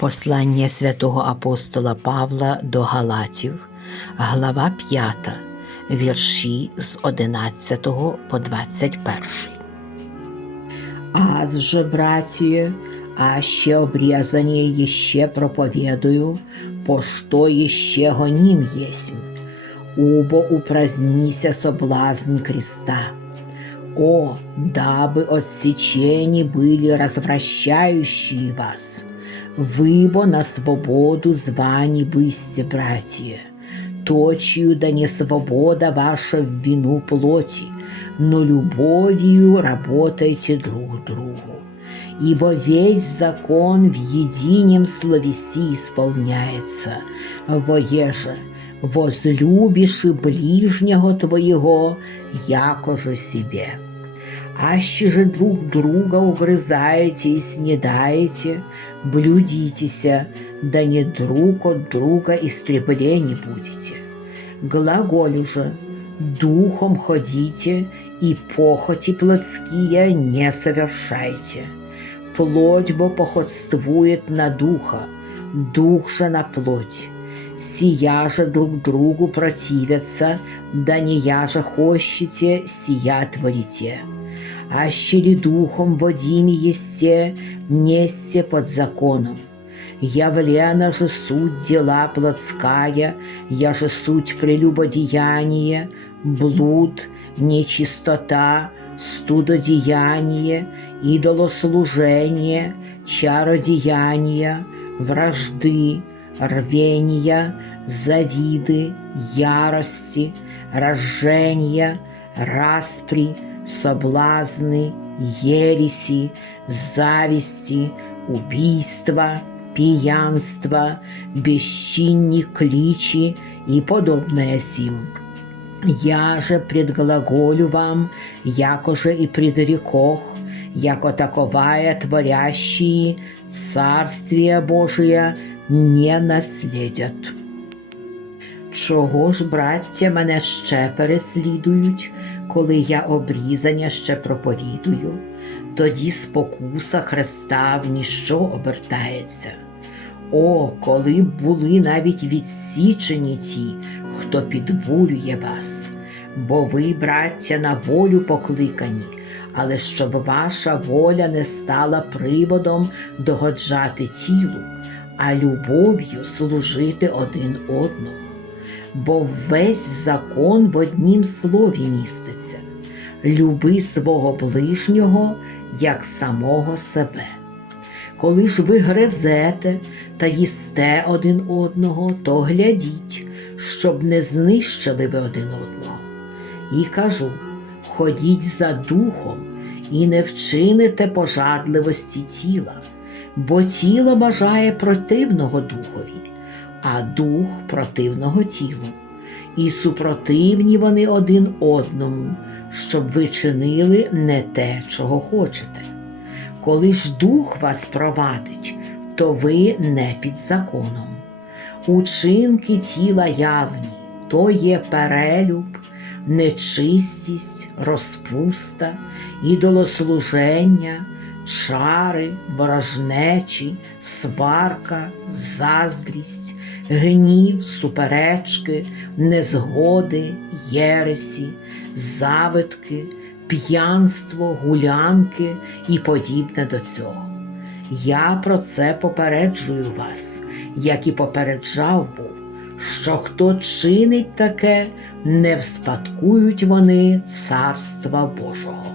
Послання святого апостола Павла до Галатів, глава 5, вірші з 11 по 21. Аз же, братья, аще обрезание еще проповедую, по что еще гоним есмь, убо упразднися соблазн креста. О, дабы отсечени были развращающие вас, выбо на свободу звани бысте, братья, точию да не свобода ваша в вину плоти, но любовью работайте друг другу. Ибо весь закон в едином словеси исполняется, воеже, возлюбишь и ближнего твоего, якоже себе. Аще же друг друга угрызаете и снедаете, блюдитеся, да не друг от друга истреблени будете. Глаголю же, духом ходите и похоти плотские не совершайте. Плоть бо походствует на духа, дух же на плоть. Сия же друг другу противятся, да не я же хощите, сия творите. Аще ли духом водими есте, несте под законом. Явлена же суть дела плотская, я же суть прелюбодеяние, блуд, нечистота, студодеяние, идолослужение, чародеяние, вражды, рвения, завиды, ярости, рожжения, распри, соблазны, ереси, зависти, убийства, пьянства, бесчинні кличи и подобное сим. Я же предглаголю вам, якоже и предрекох, яко таковая творящие Царствие Божие не наследят. Чого ж, браття, мене ще переслідують, коли я обрізання ще проповідую, тоді спокуса Христа в ніщо обертається. О, коли б були навіть відсічені ті, хто підбурює вас, бо ви, браття, на волю покликані, але щоб ваша воля не стала приводом догоджати тілу, а любов'ю служити один одному. Бо весь закон в однім слові міститься люби свого ближнього як самого себе. Коли ж ви гризете та їсте один одного, то глядіть, щоб не знищили ви один одного. І кажу: ходіть за духом і не вчините пожадливості тіла, бо тіло бажає противного духові, а дух противного тілу. І супротивні вони один одному, щоб ви чинили не те, чого хочете. Коли ж дух вас провадить, то ви не під законом. Учинки тіла явні, то є перелюб, нечистість, розпуста, ідолослуження, чари, ворожнечі, сварка, заздрість, гнів, суперечки, незгоди, єресі, завитки, п'янство, гулянки і подібне до цього. Я про це попереджую вас, як і попереджав був, що хто чинить таке, не вспадкують вони Царства Божого.